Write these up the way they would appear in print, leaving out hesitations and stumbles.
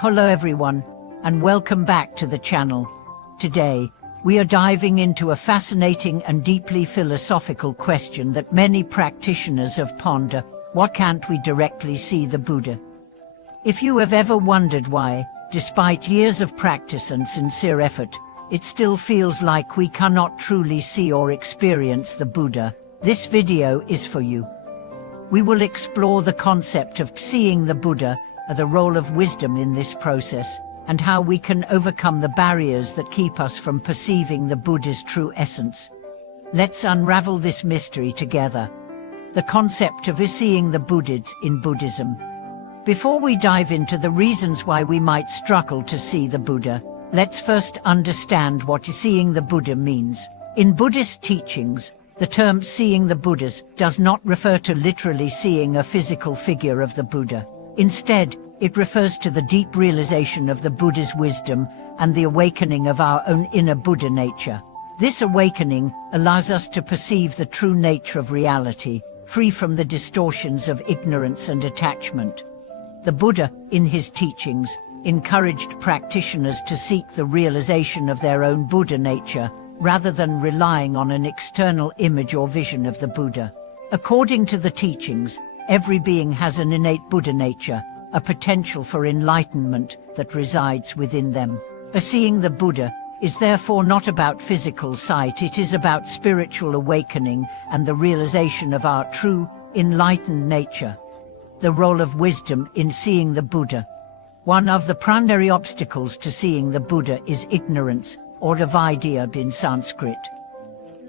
Hello everyone, and welcome back to the channel. Today, we are diving into a fascinating and deeply philosophical question that many practitioners have pondered. Why can't we directly see the Buddha? If you have ever wondered why, despite years of practice and sincere effort, it still feels like we cannot truly see or experience the Buddha, this video is for you. We will explore the concept of seeing the Buddha, the role of wisdom in this process, and how we can overcome the barriers that keep us from perceiving the Buddha's true essence. Let's unravel this mystery together. The concept of seeing the Buddha in Buddhism. Before we dive into the reasons why we might struggle to see the Buddha, let's first understand what seeing the Buddha means. In Buddhist teachings, the term seeing the Buddhas does not refer to literally seeing a physical figure of the Buddha. Instead, it refers to the deep realization of the Buddha's wisdom and the awakening of our own inner Buddha nature. This awakening allows us to perceive the true nature of reality, free from the distortions of ignorance and attachment. The Buddha, in his teachings, encouraged practitioners to seek the realization of their own Buddha nature, rather than relying on an external image or vision of the Buddha. According to the teachings, every being has an innate Buddha nature, a potential for enlightenment that resides within them. Seeing the Buddha is therefore not about physical sight, it is about spiritual awakening and the realization of our true, enlightened nature. The role of wisdom in seeing the Buddha. One of the primary obstacles to seeing the Buddha is ignorance, or avidya in Sanskrit.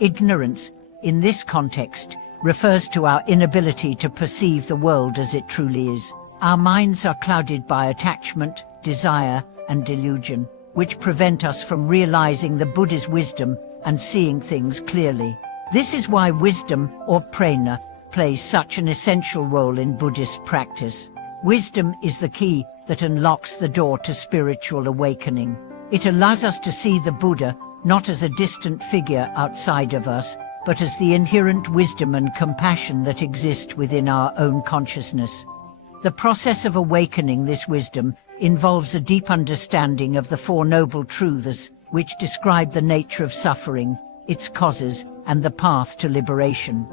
Ignorance, in this context, refers to our inability to perceive the world as it truly is. Our minds are clouded by attachment, desire, and delusion, which prevent us from realizing the Buddha's wisdom and seeing things clearly. This is why wisdom, or prajna, plays such an essential role in Buddhist practice. Wisdom is the key that unlocks the door to spiritual awakening. It allows us to see the Buddha not as a distant figure outside of us, but as the inherent wisdom and compassion that exist within our own consciousness. The process of awakening this wisdom involves a deep understanding of the Four Noble Truths, which describe the nature of suffering, its causes, and the path to liberation.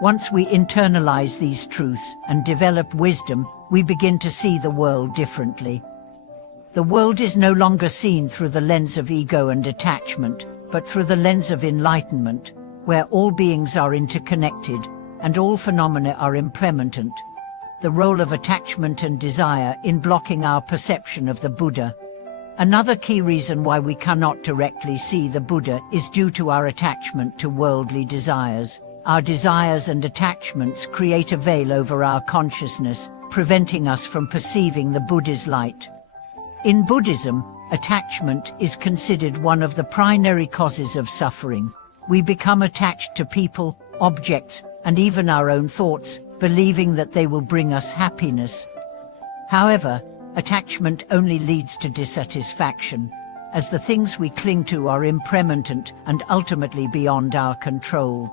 Once we internalize these truths and develop wisdom, we begin to see the world differently. The world is no longer seen through the lens of ego and attachment, but through the lens of enlightenment, where all beings are interconnected and all phenomena are impermanent. The role of attachment and desire in blocking our perception of the Buddha. Another key reason why we cannot directly see the Buddha is due to our attachment to worldly desires. Our desires and attachments create a veil over our consciousness, preventing us from perceiving the Buddha's light. In Buddhism, attachment is considered one of the primary causes of suffering. We become attached to people, objects, and even our own thoughts, believing that they will bring us happiness. However, attachment only leads to dissatisfaction, as the things we cling to are impermanent and ultimately beyond our control.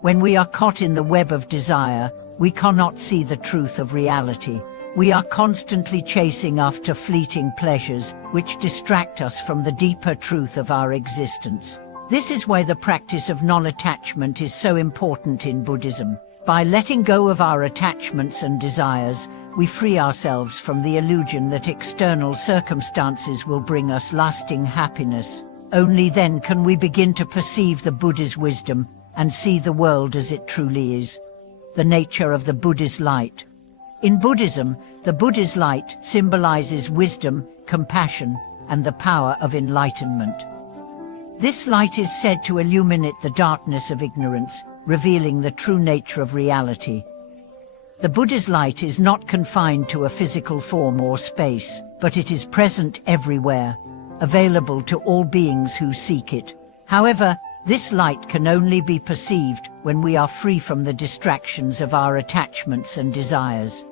When we are caught in the web of desire, we cannot see the truth of reality. We are constantly chasing after fleeting pleasures, which distract us from the deeper truth of our existence. This is why the practice of non-attachment is so important in Buddhism. By letting go of our attachments and desires, we free ourselves from the illusion that external circumstances will bring us lasting happiness. Only then can we begin to perceive the Buddha's wisdom and see the world as it truly is. The nature of the Buddha's light. In Buddhism, the Buddha's light symbolizes wisdom, compassion, and the power of enlightenment. This light is said to illuminate the darkness of ignorance, revealing the true nature of reality. The Buddha's light is not confined to a physical form or space, but it is present everywhere, available to all beings who seek it. However, this light can only be perceived when we are free from the distractions of our attachments and desires.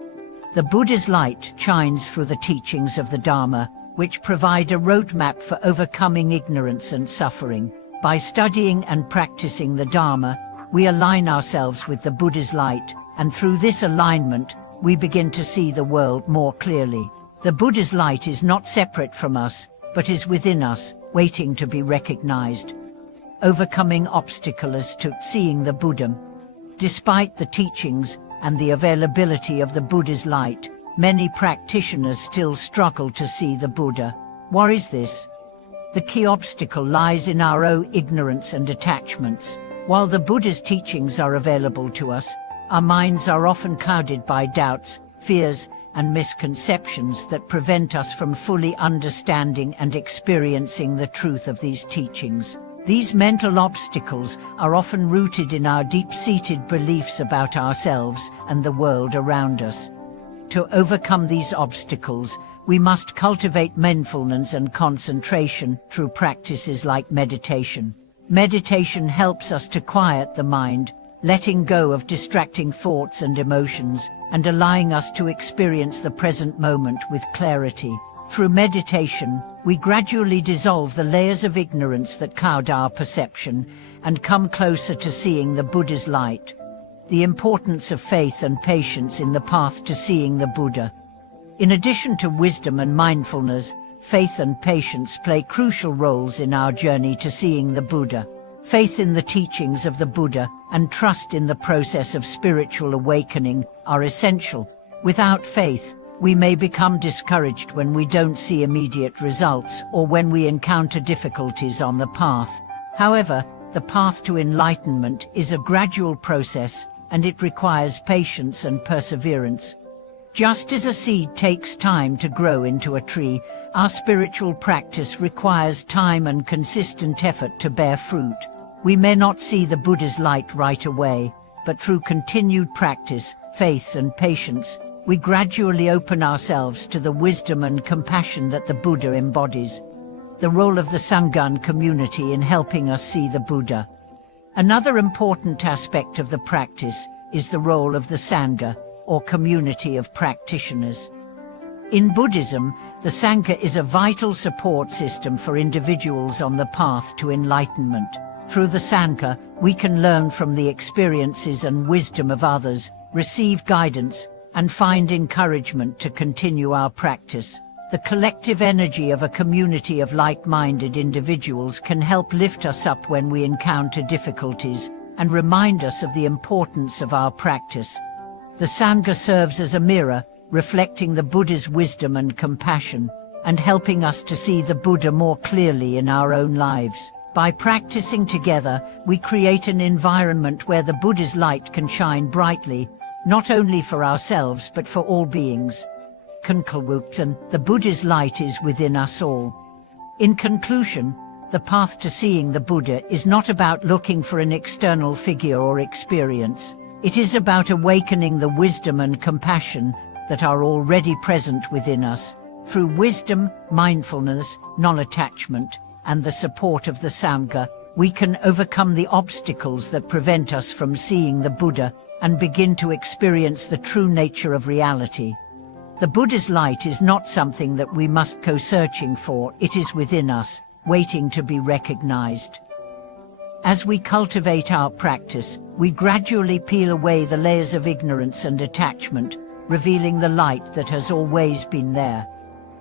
The Buddha's light shines through the teachings of the Dharma, which provide a roadmap for overcoming ignorance and suffering. By studying and practicing the Dharma, we align ourselves with the Buddha's light, and through this alignment, we begin to see the world more clearly. The Buddha's light is not separate from us, but is within us, waiting to be recognized. Overcoming obstacles to seeing the Buddha. Despite the teachings and the availability of the Buddha's light, many practitioners still struggle to see the Buddha. What is this? The key obstacle lies in our own ignorance and attachments. While the Buddha's teachings are available to us, our minds are often clouded by doubts, fears, and misconceptions that prevent us from fully understanding and experiencing the truth of these teachings. These mental obstacles are often rooted in our deep-seated beliefs about ourselves and the world around us. To overcome these obstacles, we must cultivate mindfulness and concentration through practices like meditation. Meditation helps us to quiet the mind, letting go of distracting thoughts and emotions, and allowing us to experience the present moment with clarity. Through meditation, we gradually dissolve the layers of ignorance that cloud our perception and come closer to seeing the Buddha's light. The importance of faith and patience in the path to seeing the Buddha. In addition to wisdom and mindfulness, faith and patience play crucial roles in our journey to seeing the Buddha. Faith in the teachings of the Buddha and trust in the process of spiritual awakening are essential. Without faith, we may become discouraged when we don't see immediate results or when we encounter difficulties on the path. However, the path to enlightenment is a gradual process, and it requires patience and perseverance. Just as a seed takes time to grow into a tree, our spiritual practice requires time and consistent effort to bear fruit. We may not see the Buddha's light right away, but through continued practice, faith and patience, we gradually open ourselves to the wisdom and compassion that the Buddha embodies. The role of the Sangha and community in helping us see the Buddha. Another important aspect of the practice is the role of the Sangha, or community of practitioners. In Buddhism, the Sangha is a vital support system for individuals on the path to enlightenment. Through the Sangha, we can learn from the experiences and wisdom of others, receive guidance, and find encouragement to continue our practice. The collective energy of a community of like-minded individuals can help lift us up when we encounter difficulties and remind us of the importance of our practice. The Sangha serves as a mirror, reflecting the Buddha's wisdom and compassion, and helping us to see the Buddha more clearly in our own lives. By practicing together, we create an environment where the Buddha's light can shine brightly, not only for ourselves but for all beings. Conclusion: the Buddha's light is within us all. In conclusion, the path to seeing the Buddha is not about looking for an external figure or experience. It is about awakening the wisdom and compassion that are already present within us. Through wisdom, mindfulness, non-attachment, and the support of the Sangha, we can overcome the obstacles that prevent us from seeing the Buddha and begin to experience the true nature of reality. The Buddha's light is not something that we must go searching for. It is within us, waiting to be recognized. As we cultivate our practice, we gradually peel away the layers of ignorance and attachment, revealing the light that has always been there.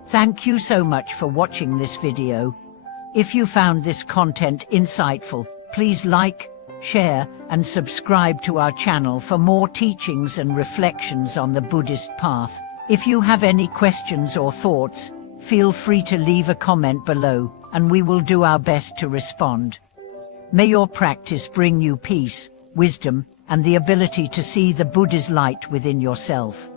Thank you so much for watching this video. If you found this content insightful, please like, share, and subscribe to our channel for more teachings and reflections on the Buddhist path. If you have any questions or thoughts, feel free to leave a comment below, and we will do our best to respond. May your practice bring you peace, wisdom, and the ability to see the Buddha's light within yourself.